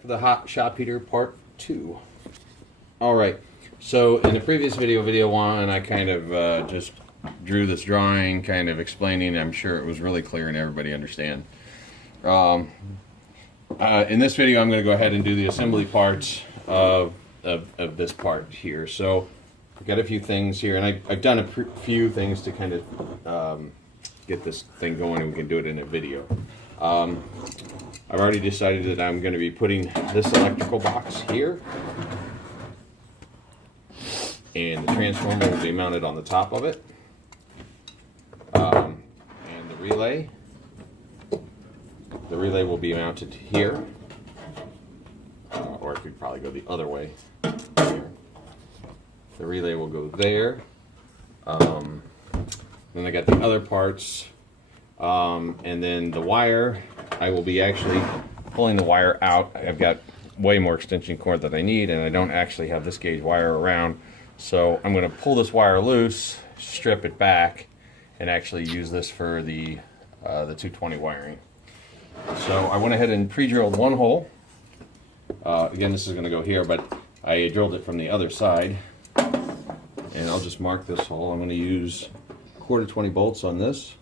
back for the hot shop heater part 2. Alright, so in the previous video 1, I kind of just drew this drawing, kind of explaining. I'm sure it was really clear and everybody understand. In this video, I'm going to go ahead and do the assembly parts of this part here. So I've got a few things here, and I've done a few things to kind of get this thing going, and we can do it in a video. I've already decided that I'm going to be putting this electrical box here, and the transformer will be mounted on the top of it, and the relay will be mounted here, or it could probably go the other way here. The relay will go there. Then I got the other parts, and then the wire, I will be actually pulling the wire out. I've got way more extension cord than I need, and I don't actually have this gauge wire around. So I'm going to pull this wire loose, strip it back, and actually use this for the 220 wiring. So I went ahead and pre-drilled one hole. Again, this is going to go here, but I drilled it from the other side. And I'll just mark this hole. I'm going to use 1/4 bolts on this.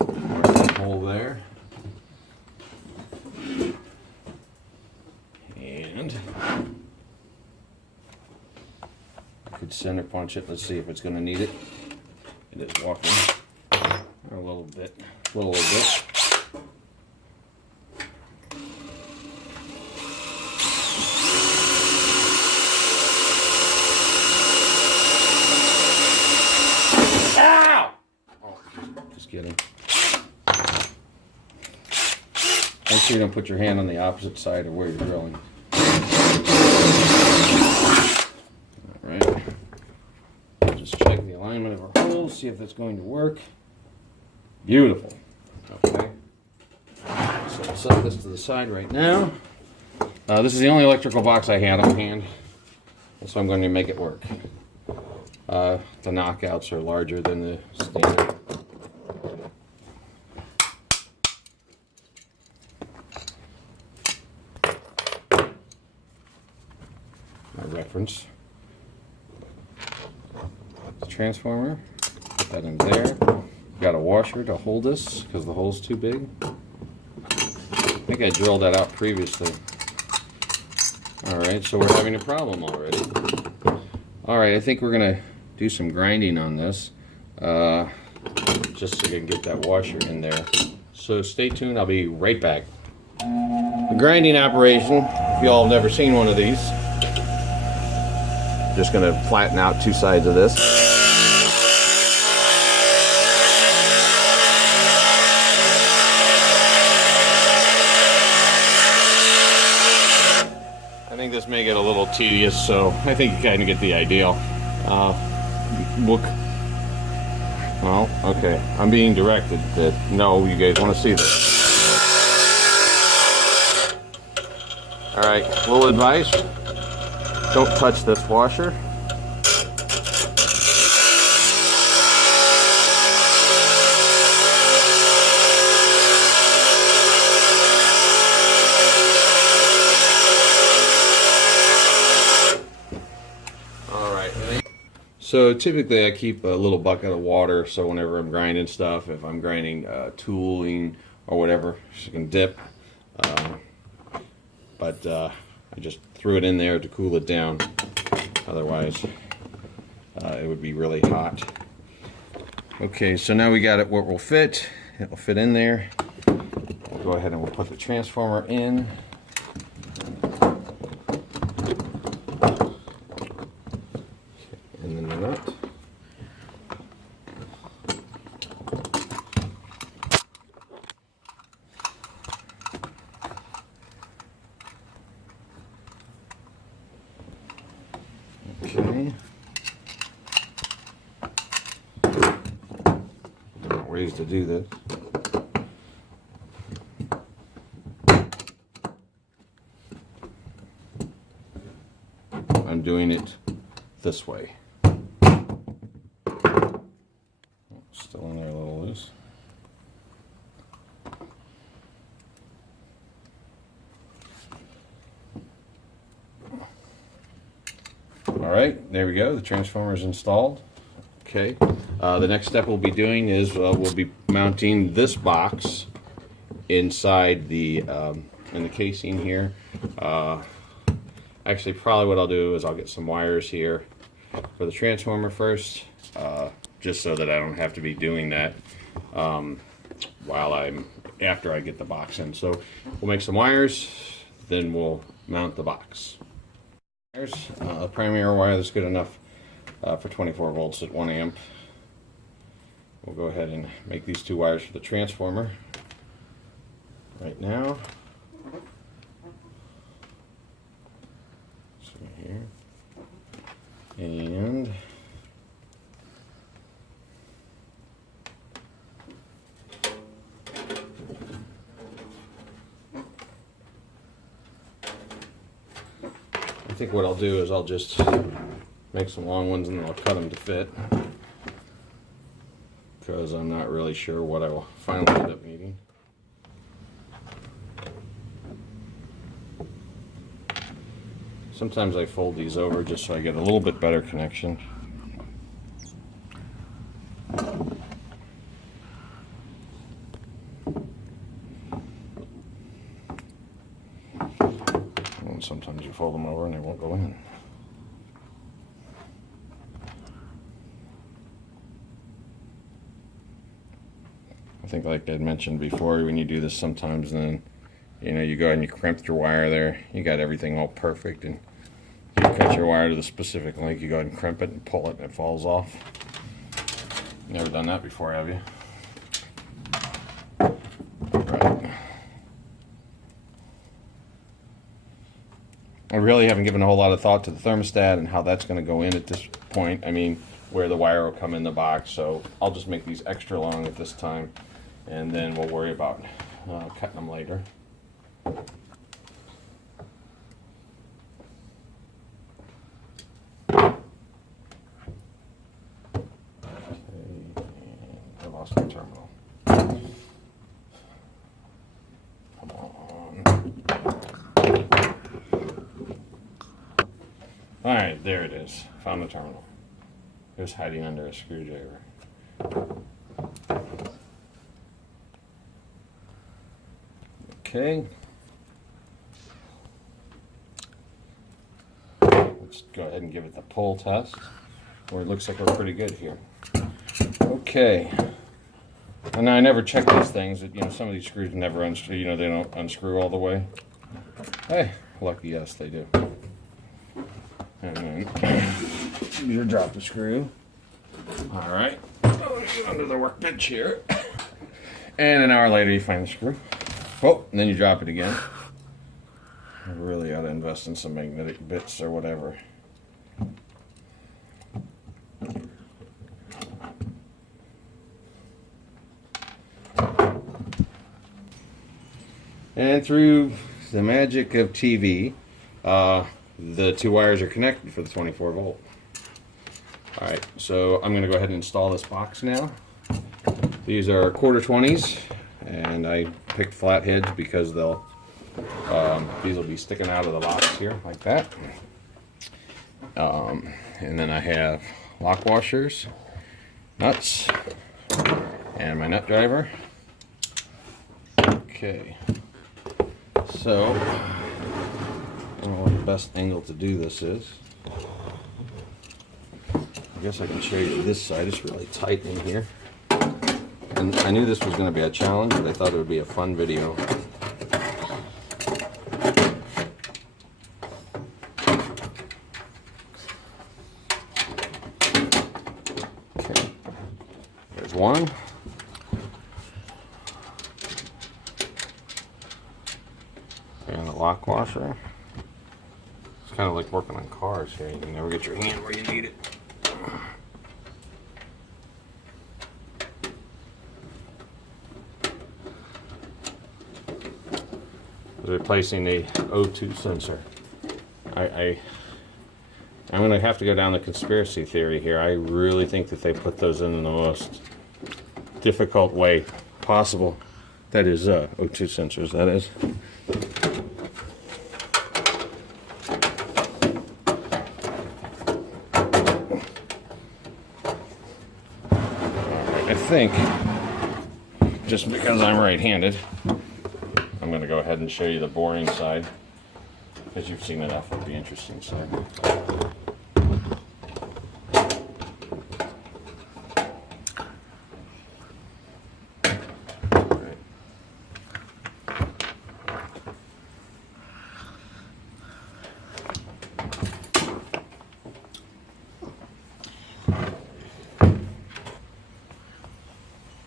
Mark that hole there. And I could center punch it. Let's see if it's going to need it. It is walking a little bit. Kidding. Make sure you don't put your hand on the opposite side of where you're drilling. Alright. Just check the alignment of our holes, see if it's going to work. Beautiful. Okay. So I'll set this to the side right now. This is the only electrical box I had on hand, so I'm going to make it work. The knockouts are larger than the standard. Reference. The transformer, put that in there. Got a washer to hold this because the hole's too big. I think I drilled that out previously. Alright, so we're having a problem already. Alright, I think we're going to do some grinding on this, just so we can get that washer in there. So stay tuned, I'll be right back. The grinding operation, if you all have never seen one of these, just going to flatten out two sides of this. I think this may get a little tedious, so I think you kind of get the idea. Well, okay, I'm being directed that no, you guys want to see this. Alright, little advice. Don't touch this washer. Alright, so typically I keep a little bucket of water, so whenever I'm grinding stuff, if I'm grinding tooling or whatever, you can dip. But I just threw it in there to cool it down. Otherwise, it would be really hot. Okay, so now we got it where it will fit. It will fit in there. We'll go ahead and we'll put the transformer in. And then the nut. Okay. Different ways to do this. I'm doing it this way. Still in there a little loose. right, there we go. The transformer is installed. Okay, the next step we'll be doing is we'll be mounting this box inside the in the casing here. Actually, probably what I'll do is I'll get some wires here for the transformer first, just so that I don't have to be doing that after I get the box in. So we'll make some wires, then we'll mount the box. A primary wire that's good enough for 24 volts at 1 amp. We'll go ahead and make these 2 wires for the transformer right now. So here, and I think what I'll do is I'll just make some long ones and then I'll cut them to fit, because I'm not really sure what I will finally end up needing. Sometimes I fold these over just so I get a little bit better connection. And sometimes you fold them over and they won't go in. I think, like I'd mentioned before, when you do this sometimes, then you go ahead and you crimp your wire there. You got everything all perfect, and you cut your wire to the specific length. You go ahead and crimp it and pull it, and it falls off. Never done that before, have you? Right. I really haven't given a whole lot of thought to the thermostat and how that's going to go in at this point. I mean, where the wire will come in the box. So I'll just make these extra long at this time, and then we'll worry about cutting them later. I lost my terminal. Come on. Alright, there it is. Found the terminal. It was hiding under a screwdriver. Okay. Let's go ahead and give it the pull test. Where it looks like we're pretty good here. Okay. And I never check these things. Some of these screws never unscrew. They don't unscrew all the way. Hey, lucky us, they do. And then you drop the screw. All right. Under the workbench here. And an hour later, you find the screw. Oh, and then you drop it again. I really ought to invest in some magnetic bits or whatever. And through the magic of TV, the 2 wires are connected for the 24 volt. Alright, so I'm going to go ahead and install this box now. These are 1/4-20s, and I picked flat heads because these will be sticking out of the box here like that. And then I have lock washers, nuts, and my nut driver. Okay, so I don't know what the best angle to do this is. I guess I can show you this side. It's really tight in here. And I knew this was going to be a challenge, but I thought it would be a fun video. Okay, there's one. And a lock washer. It's kind of like working on cars here. You can never get your hand where you need it. Replacing the O2 sensor. I'm going to have to go down the conspiracy theory here. I really think that they put those in the most difficult way possible. That is O2 sensors, that is. think, just because I'm right-handed, I'm going to go ahead and show you the boring side, because you've seen enough of the interesting side.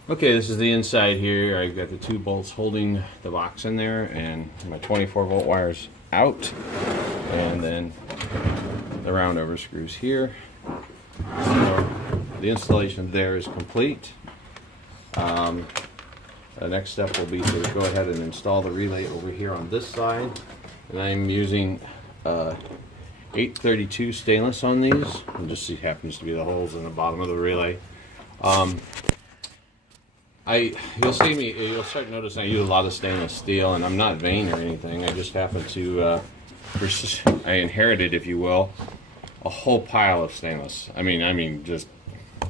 Okay, this is the inside here. I've got the 2 bolts holding the box in there, and my 24-volt wires out, and then the roundover screws here. So the installation there is complete. The next step will be to go ahead and install the relay over here on this side, and I'm using 832 stainless on these. It just happens to be the holes in the bottom of the relay. You'll start noticing I use a lot of stainless steel, and I'm not vain or anything. I just happen to, I inherited, if you will, a whole pile of stainless. I mean, just,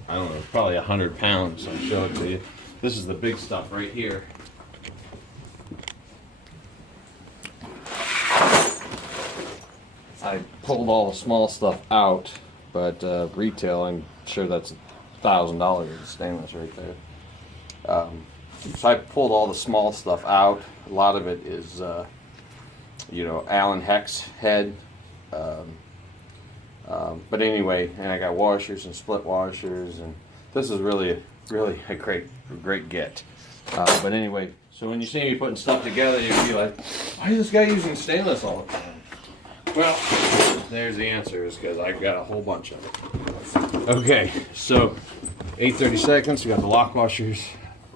I don't know, probably 100 pounds. I'll show it to you. This is the big stuff right here. I pulled all the small stuff out, but retail, I'm sure that's $1,000 of stainless right there. So I pulled all the small stuff out. A lot of it is, Allen hex head. But anyway, and I got washers and split washers, and this is really a great get. But anyway, so when you see me putting stuff together, you'll be like, why is this guy using stainless all the time? Well, there's the answer, is because I've got a whole bunch of it. Okay, so 8/32, we got the lock washers,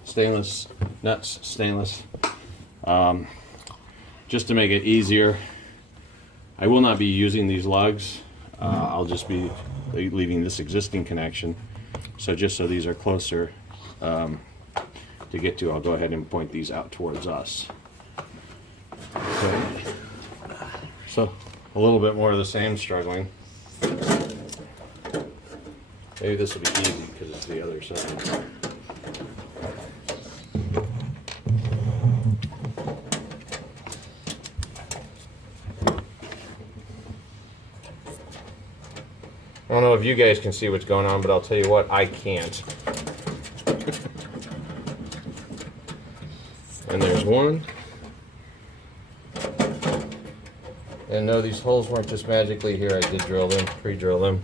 stainless, nuts, stainless. Just to make it easier, I will not be using these lugs. I'll just be leaving this existing connection. So just so these are closer to get to, I'll go ahead and point these out towards us. Okay. So a little bit more of the same struggling. Maybe this will be easy because it's the other side. I don't know if you guys can see what's going on, but I'll tell you what, I can't. And there's one. And no, these holes weren't just magically here. I did drill them, pre-drill them.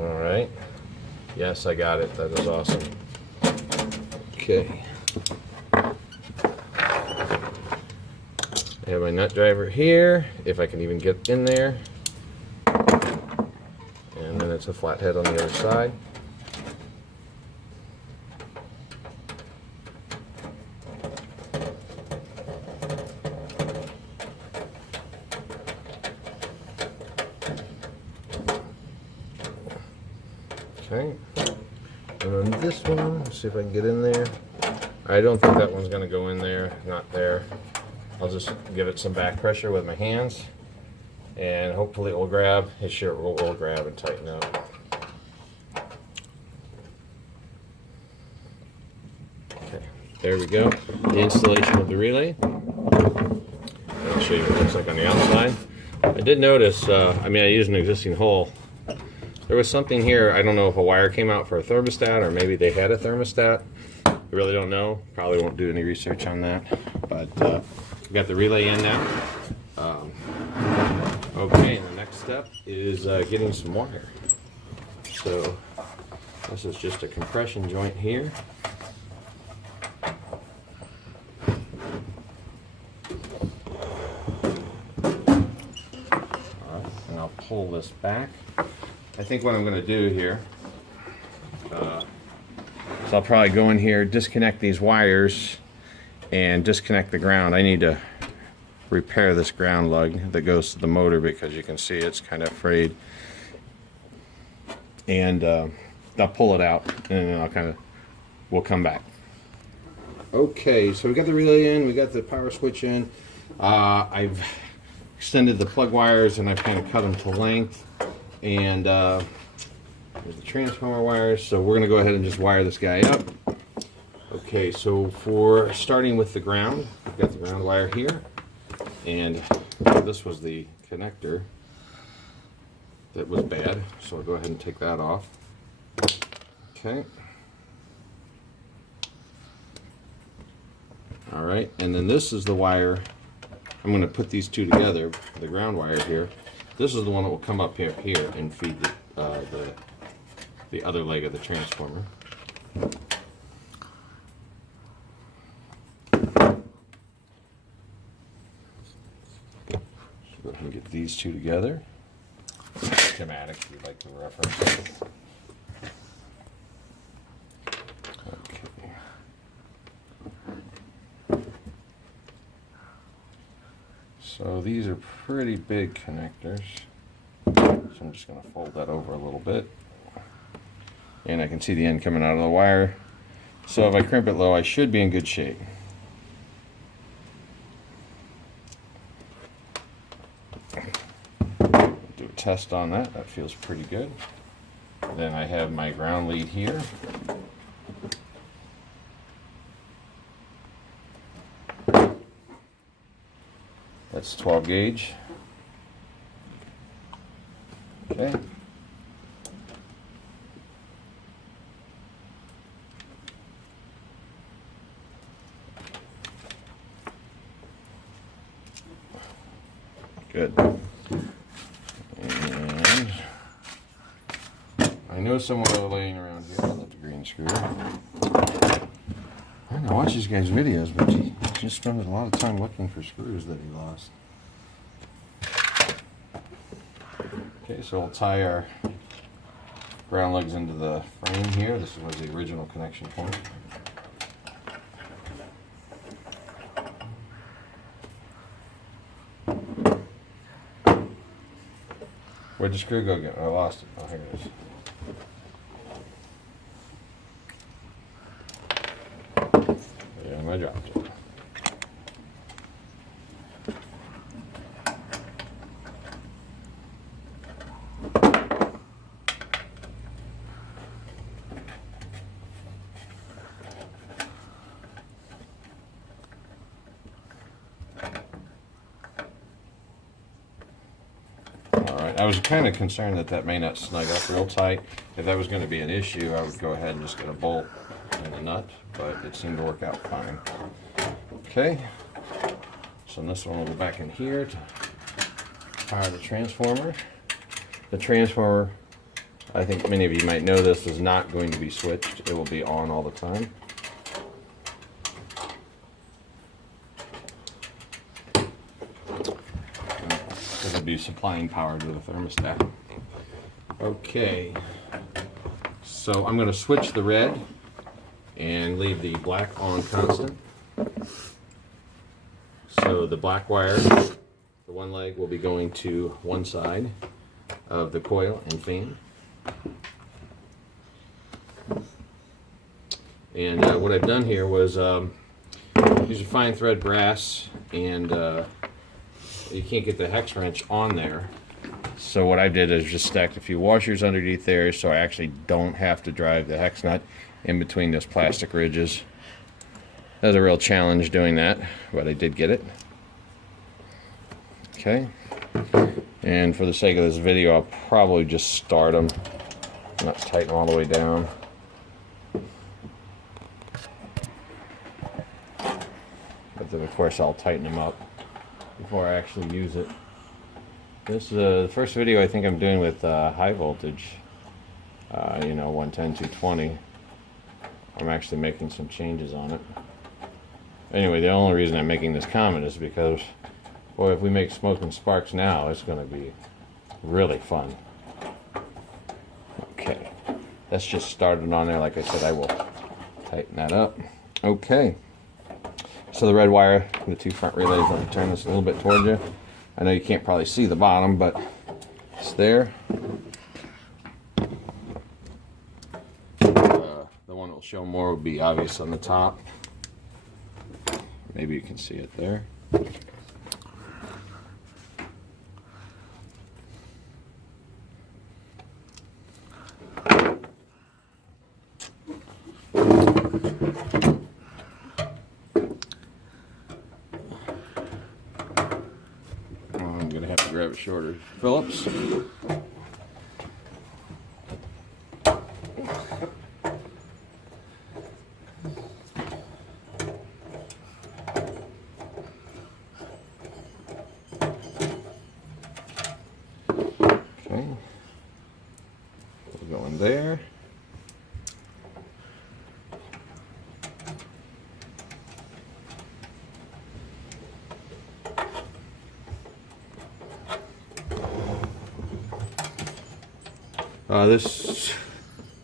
All right. Yes, I got it. That is awesome. Okay. I have my nut driver here, if I can even get in there. And then it's a flathead on the other side. Okay, and on this one, let's see if I can get in there. I don't think that one's going to go in there, not there. I'll just give it some back pressure with my hands, and hopefully it will grab. It sure will grab and tighten up. Okay, there we go. The installation of the relay. I'll show you what it looks like on the outside. I did notice, I used an existing hole. There was something here, I don't know if a wire came out for a thermostat or maybe they had a thermostat. I really don't know. Probably won't do any research on that. But we got the relay in now. Okay, and the next step is getting some wire. So this is just a compression joint here. Alright, and I'll pull this back. I think what I'm going to do here, so I'll probably go in here, disconnect these wires, and disconnect the ground. I need to repair this ground lug that goes to the motor, because you can see it's kind of frayed. And I'll pull it out, and then we'll come back. Okay, so we got the relay in, we got the power switch in. I've extended the plug wires, and I've kind of cut them to length. And there's the transformer wires, so we're going to go ahead and just wire this guy up. Okay, so for starting with the ground, we've got the ground wire here, and this was the connector that was bad, so I'll go ahead and take that off. Okay. All right, and then this is the wire. I'm going to put these two together, the ground wire here. This is the one that will come up here and feed the other leg of the transformer. So go ahead and get these two together. Schematic, if you'd like to reference. So these are pretty big connectors, so I'm just going to fold that over a little bit, and I can see the end coming out of the wire. So if I crimp it low, I should be in good shape. Do a test on that. That feels pretty good. Then I have my ground lead here. That's 12 gauge. Okay. Good. And I know someone laying around here. I love the green screw. I don't know, watch these guys' videos, but he just spends a lot of time looking for screws that he lost. Okay, so we'll tie our ground lugs into the frame here. This was the original connection point. Where'd the screw go get? I lost it. Oh, here it is. I dropped it. Alright, I was kind of concerned that may not snug up real tight. If that was going to be an issue, I would go ahead and just get a bolt and a nut, but it seemed to work out fine. Okay, so this one will go back in here to power the transformer. The transformer, I think many of you might know this, is not going to be switched. It will be on all the time. It will be supplying power to the thermostat. Okay, so I'm going to switch the red and leave the black on constant. So the black wire, the one leg, will be going to one side of the coil and fan. And what I've done here was use a fine thread brass, and you can't get the hex wrench on there. So what I did is just stacked a few washers underneath there, so I actually don't have to drive the hex nut in between those plastic ridges. That was a real challenge doing that, but I did get it. Okay, and for the sake of this video, I'll probably just start them, not tighten them all the way down. But then of course I'll tighten them up before I actually use it. This is the first video I think I'm doing with high voltage, 110, 220. I'm actually making some changes on it. Anyway, the only reason I'm making this comment is because, boy, if we make smoke and sparks now, it's going to be really fun. Okay, that's just started on there. Like I said, I will tighten that up. Okay, So the red wire, the two front relays, I'm going to turn this a little bit towards you. I know you can't probably see the bottom, but it's there. The one that will show more would be obvious on the top. Maybe you can see it there. I'm going to have to grab a shorter Phillips. Going there. This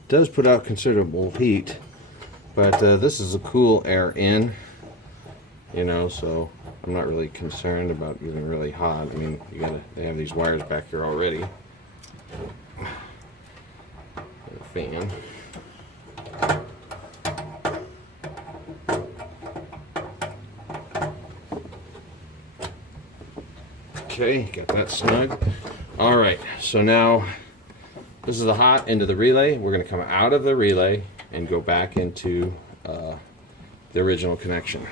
does put out considerable heat, but this is a cool air in, you know, so I'm not really concerned about getting really hot. I mean, they have these wires back here already. Fan. Okay, got that snug. All right, so now this is the hot end of the relay. We're going to come out of the relay and go back into the original connection.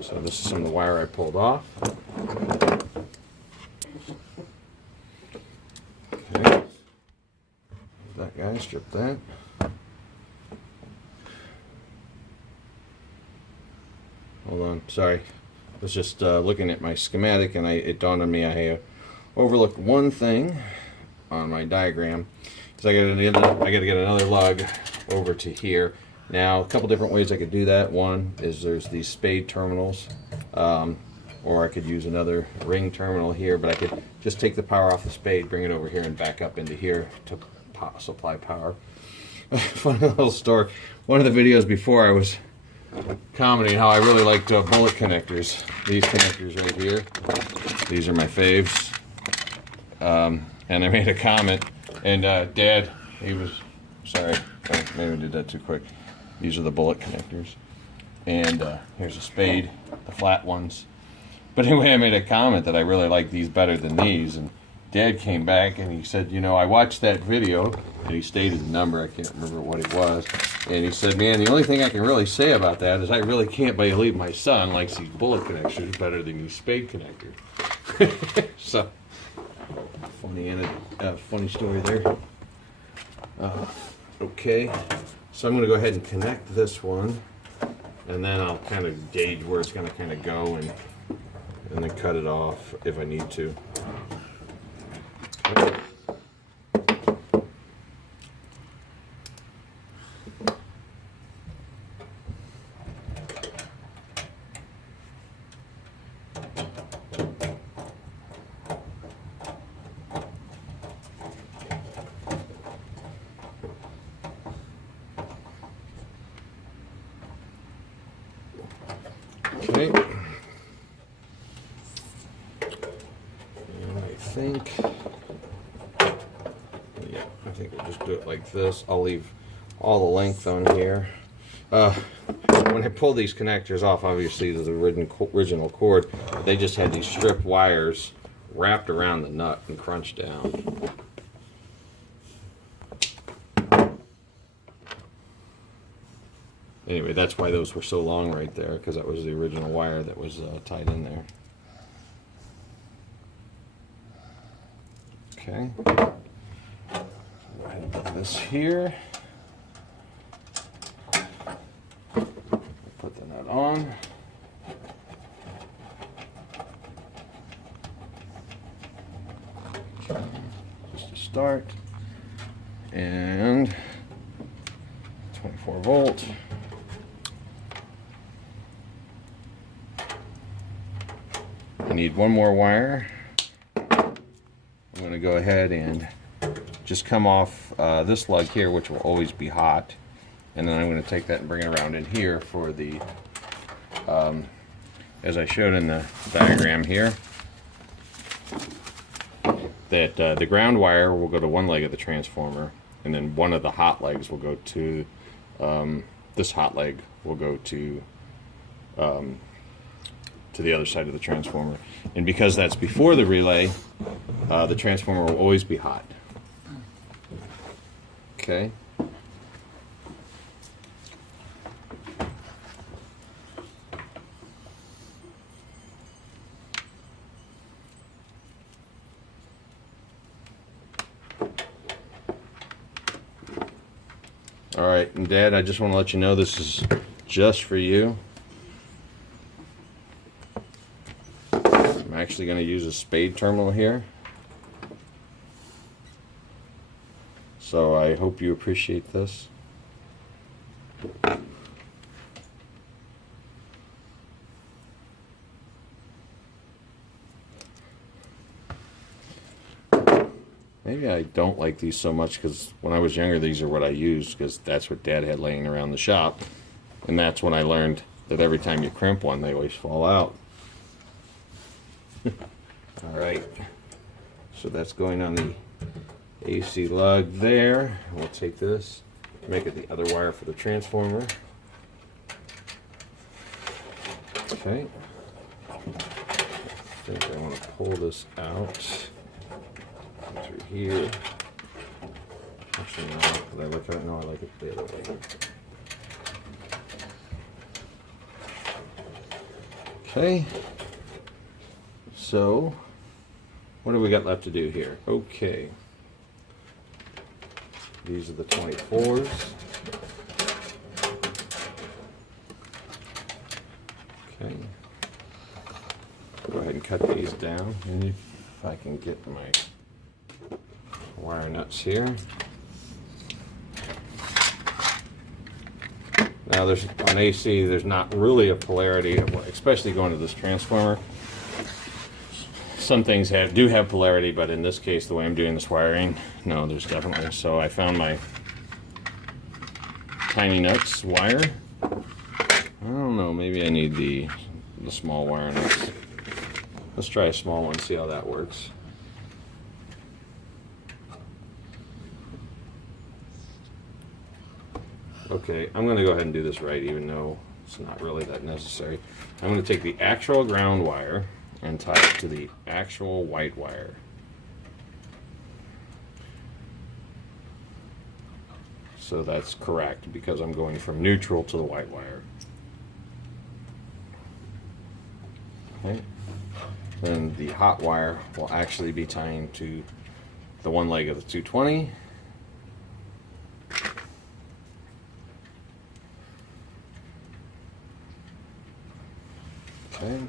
So this is some of the wire I pulled off. Okay. That guy, strip that. Hold on, sorry. I was just looking at my schematic and it dawned on me I overlooked one thing on my diagram. So I got to get another lug over to here. Now, a couple different ways I could do that. One is there's these spade terminals, or I could use another ring terminal here, but I could just take the power off the spade, bring it over here, and back up into here to supply power. Funny little story. One of the videos before I was commenting how I really liked bullet connectors. These connectors right here. These are my faves. And I made a comment, and Dad, he was, sorry, maybe I did that too quick. These are the bullet connectors. And here's a spade, the flat ones. But anyway, I made a comment that I really like these better than these, and Dad came back and he said, you know, I watched that video, and he stated the number, I can't remember what it was, and he said, man, the only thing I can really say about that is I really can't believe my son likes these bullet connectors better than these spade connectors. So, funny story there. Okay, so I'm going to go ahead and connect this one, and then I'll kind of gauge where it's going to kind of go, and then cut it off if I need to. Okay. And I think we'll just do it like this. I'll leave all the length on here. When I pull these connectors off, obviously there's the original cord. They just had these stripped wires wrapped around the nut and crunched down. Anyway, that's why those were so long right there, because that was the original wire that was tied in there. Okay. Go ahead and put this here. Put the nut on. Okay. Just to start. And 24 volt. I need one more wire. I'm going to go ahead and just come off this lug here, which will always be hot, and then I'm going to take that and bring it around in here for the as I showed in the diagram here, that the ground wire will go to one leg of the transformer, and then one of the hot legs will go to, this hot leg will go to the other side of the transformer. And because that's before the relay, the transformer will always be hot. Okay. All right, and Dad, I just want to let you know this is just for you. I'm actually going to use a spade terminal here. So I hope you appreciate this. Maybe I don't like these so much because when I was younger, these are what I used because that's what Dad had laying around the shop. And that's when I learned that every time you crimp one, they always fall out. All right. So that's going on the AC lug there. We'll take this, make it the other wire for the transformer. Okay. I think I want to pull this out. Through here. Actually, no. Did I look at it? No, I like it the other way. Okay. So, what do we got left to do here? Okay. These are the 24s. Okay. Go ahead and cut these down. And if I can get my wire nuts here. Now there's on AC, there's not really a polarity, especially going to this transformer. Some things do have polarity, but in this case, the way I'm doing this wiring, no, there's definitely. So I found my tiny nuts wire. I don't know, maybe I need the small wire nuts. Let's try a small one, see how that works. Okay, I'm going to go ahead and do this right, even though it's not really that necessary. I'm going to take the actual ground wire and tie it to the actual white wire. So that's correct because I'm going from neutral to the white wire. Okay. Then the hot wire will actually be tying to the one leg of the 220. Okay,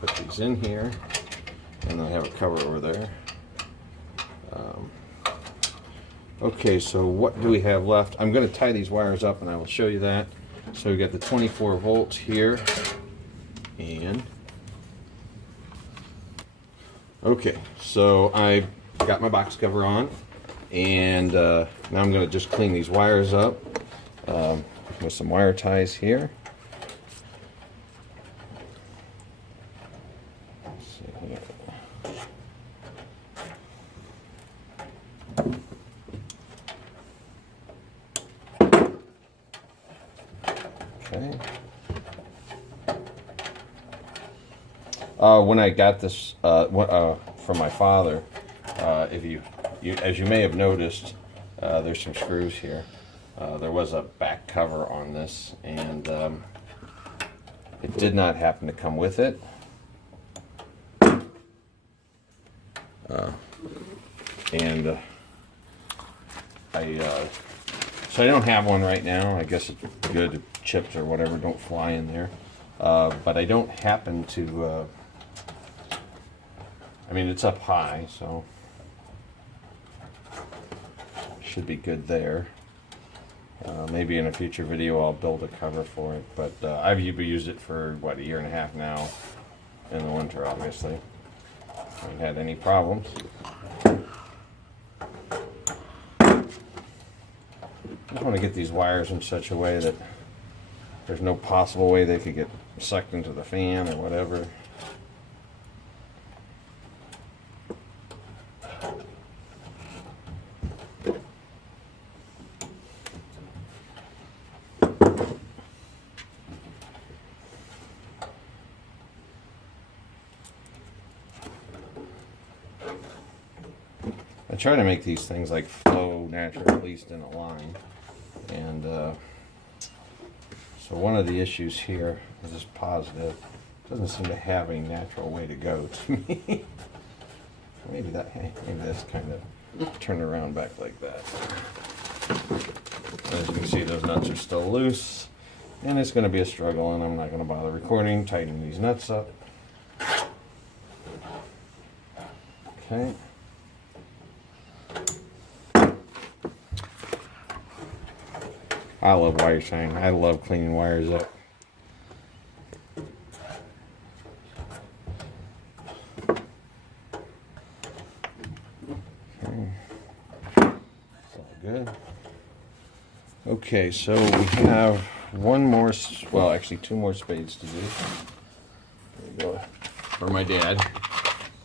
put these in here, and then I have a cover over there. Okay, so what do we have left? I'm going to tie these wires up, and I will show you that. So we got the 24 volts here, and okay, so I got my box cover on, and now I'm going to just clean these wires up with some wire ties here. Okay. When I got this from my father, if you as you may have noticed, there's some screws here. There was a back cover on this, and it did not happen to come with it. So I don't have one right now. I guess it's good. Chips or whatever don't fly in there. But I don't happen to, I mean, it's up high, so should be good there. Maybe in a future video I'll build a cover for it, but I've used it for, what, a year and a half now, in the winter, obviously. I haven't had any problems. I just want to get these wires in such a way that there's no possible way they could get sucked into the fan or whatever. I try to make these things like flow natural, at least in a line. And so one of the issues here is this positive. Doesn't seem to have any natural way to go to me. maybe that's kind of turned around back like that. As you can see, those nuts are still loose. And it's going to be a struggle, and I'm not going to bother recording, tightening these nuts up. Okay. I love wire tying. I love cleaning wires up. Okay. It's all good. Okay, so we have one more, well, actually two more spades to do. There you go. For my dad.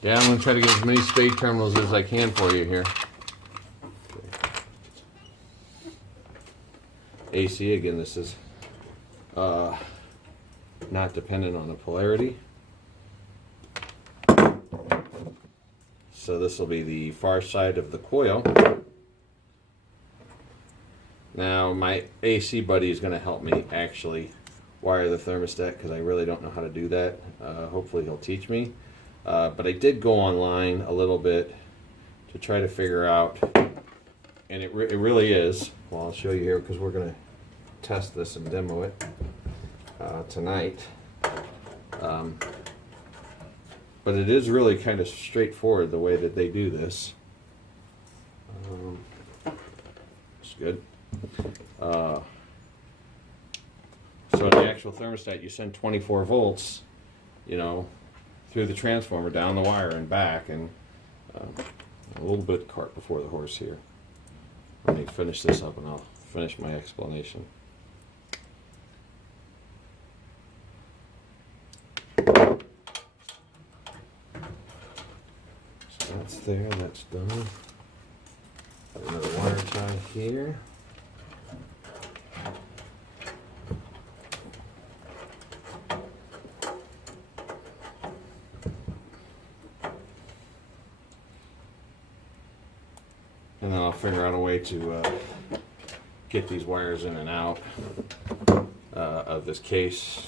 Dad, I'm going to try to get as many spade terminals as I can for you here. AC, again, this is not dependent on the polarity. So this will be the far side of the coil. Now my AC buddy is going to help me actually wire the thermostat because I really don't know how to do that. Hopefully he'll teach me. But I did go online a little bit to try to figure out, and it really is. Well, I'll show you here because we're going to test this and demo it tonight. But it is really kind of straightforward the way that they do this. It's good. So in the actual thermostat, you send 24 volts, you know, through the transformer down the wire and back, and a little bit cart before the horse here. Let me finish this up and I'll finish my explanation. So that's there, that's done. Got another wire tie here. And then I'll figure out a way to get these wires in and out of this case.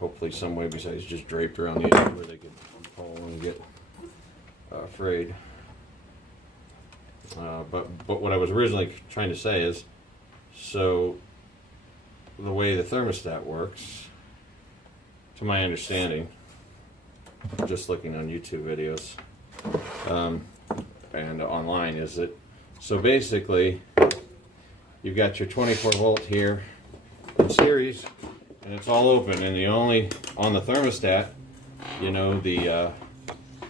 Hopefully some way besides just draped around the edge where they can pull and get frayed. But what I was originally trying to say is, so the way the thermostat works, to my understanding, just looking on YouTube videos, and online, is that so basically you've got your 24 volt here in series and it's all open, and the only on the thermostat, you know, the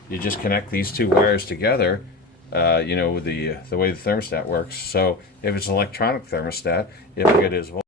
you just connect these two wires together, you know, the way the thermostat works. So if it's an electronic thermostat, if it is